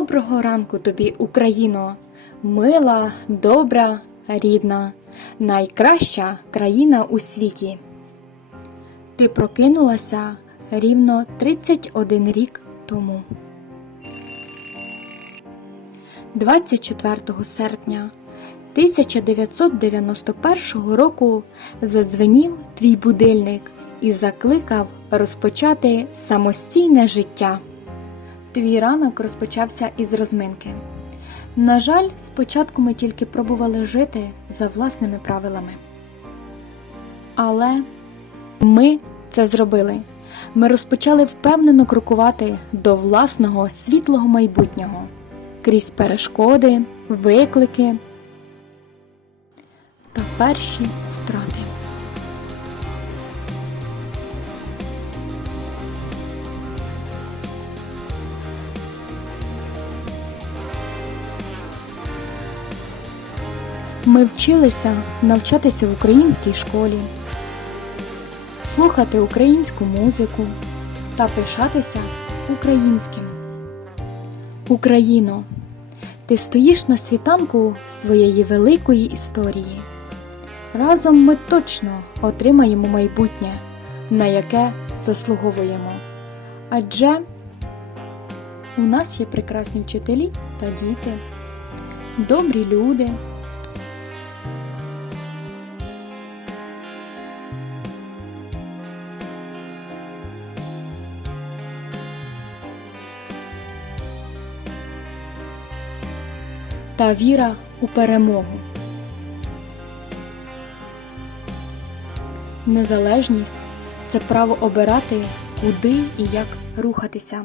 Доброго ранку тобі, Україно, мила, добра, рідна, найкраща країна у світі. Ти прокинулася рівно 31 рік тому. 24 серпня 1991 року задзвенів твій будильник і закликав розпочати самостійне життя. Твій ранок розпочався із розминки. На жаль, спочатку ми тільки пробували жити за власними правилами. Але ми це зробили. Ми розпочали впевнено крокувати до власного світлого майбутнього крізь перешкоди, виклики та перші Ми вчилися навчатися в українській школі, слухати українську музику та пишатися українським. Україно, ти стоїш на світанку своєї великої історії. Разом ми точно отримаємо майбутнє, на яке заслуговуємо. Адже у нас є прекрасні вчителі та діти, добрі люди. Та віра у перемогу. Незалежність це право обирати, куди і як рухатися.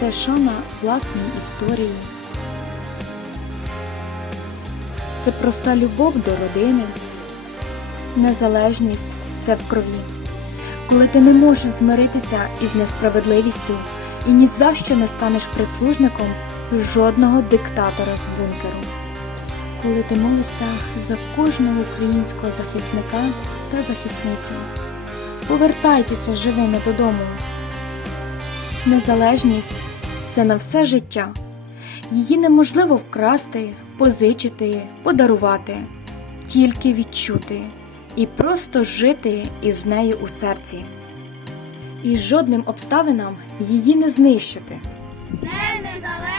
Це шана власній історії. Це проста любов до родини. Незалежність це в крові. Коли ти не можеш змиритися із несправедливістю і ні за що не станеш прислужником жодного диктатора з бункеру. Коли ти молишся за кожного українського захисника та захисницю. Повертайтеся живими додому. Незалежність це на все життя. Її неможливо вкрасти, позичити, подарувати, тільки відчути і просто жити із нею у серці. І жодним обставинам її не знищити. Це незалежність